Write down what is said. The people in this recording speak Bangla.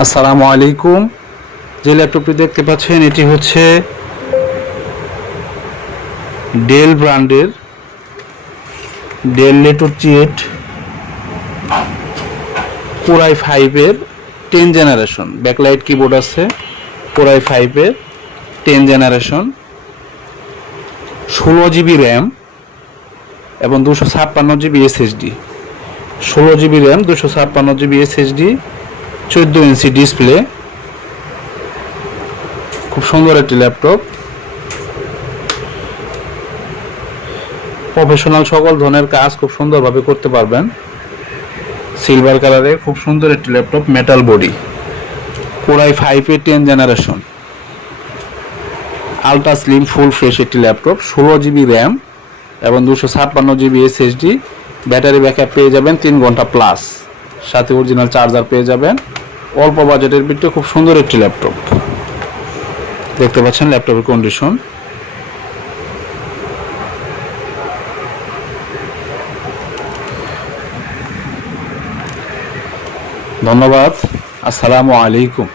আসসালামু আলাইকুম। যে ল্যাপটপটি দেখতে পাচ্ছেন, এটি হচ্ছে ডেল ব্র্যান্ডের ডেল লেটোর চিয়েট কোরাই ফাইভের টেন জেনারেশন। ব্যাকলাইট কিবোর্ড আছে, কোরাই ফাইভের টেন জেনারেশন, ষোলো জিবি র্যাম এবং দুশো ছাপ্পান্ন জিবি এসএসডি ষোলো জিবি র্যাম, দুশো ছাপ্পান্ন জিবি এসএসডি চোদ্দ ইঞ্চি ডিসপ্লে খুব সুন্দর একটি ল্যাপটপ প্রফেশনাল সকল ধরনের কাজ খুব সুন্দরভাবে করতে পারবেন। সিলভার কালারে খুব সুন্দর একটি laptop metal body core i five A ten generation ultra slim full fresh একটি ল্যাপটপ ষোলো জিবি র্যাম এবং দুশো ছাপ্পান্ন জিবি এসএসডি ব্যাটারি ব্যাকআপ পেয়ে যাবেন তিন ঘণ্টা প্লাস সাথে অরিজিনাল চার্জার পেয়ে যাবেন। অল্প বাজেটের ভিতরে খুব সুন্দর একটি ল্যাপটপ দেখতে পাচ্ছেন ল্যাপটপের কন্ডিশন ধন্যবাদ। আসসালামু আলাইকুম।